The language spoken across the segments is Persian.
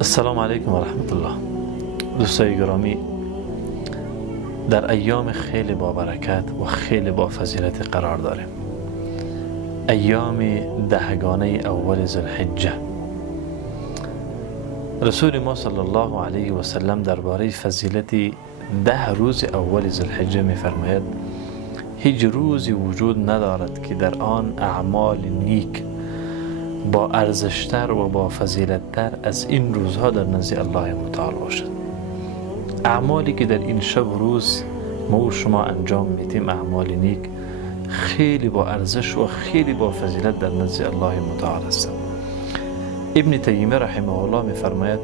السلام علیکم و رحمت الله. دوستای گرامی، در ایام خیلی با برکت و خیلی با فضیلت قرار داریم. ایام دهگانه اول ذوالحجه. رسول ما صلی الله علیه و سلم درباره فضیلت 10 روز اول ذوالحجه می فرماید هیچ روزی وجود ندارد که در آن اعمال نیک با ارزشتر و با فضیلتتر از این روزها در نزد الله متعال باشد. اعمالی که در این شب و روز ما و شما انجام میدیم، اعمال نیک، خیلی با ارزش و خیلی با فضیلت در نزد الله متعال هستند. ابن تیمیه رحمه الله میفرماید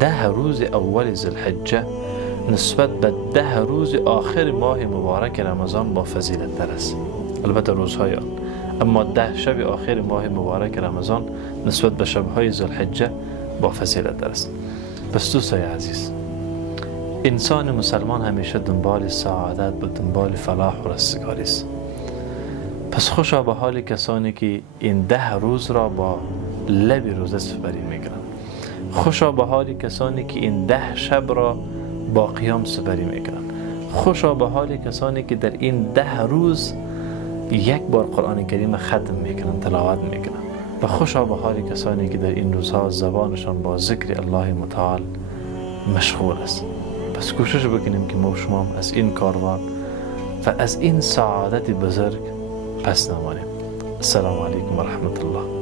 10 روز اول ذوالحجه نسبت به 10 روز آخر ماه مبارک رمضان با فضیلت تر است. البته روزهای آن، اما 10 شب آخر ماه مبارک رمضان نسبت به شبهای ذوالحجه با فضیلت تر است. پس دوستای عزیز، انسان مسلمان همیشه دنبال سعادت و دنبال فلاح و رستگاری است. پس خوشا به حال کسانی که این 10 روز را با لب روزه سپری میکنند. خوشا به حال کسانی که این 10 شب را با قیام سپری میکنند. خوشا به حال کسانی که در این 10 روز یک بار قرآن کریم ختم میکنند، تلاوت میکنند. و خوشا به حال کسانی که در این روزها زبانشان با ذکر الله متعال مشغول است. پس کوشش بکنیم که ما شما از این کاروان و از این سعادت بزرگ پس نمانیم. السلام علیکم و رحمت الله.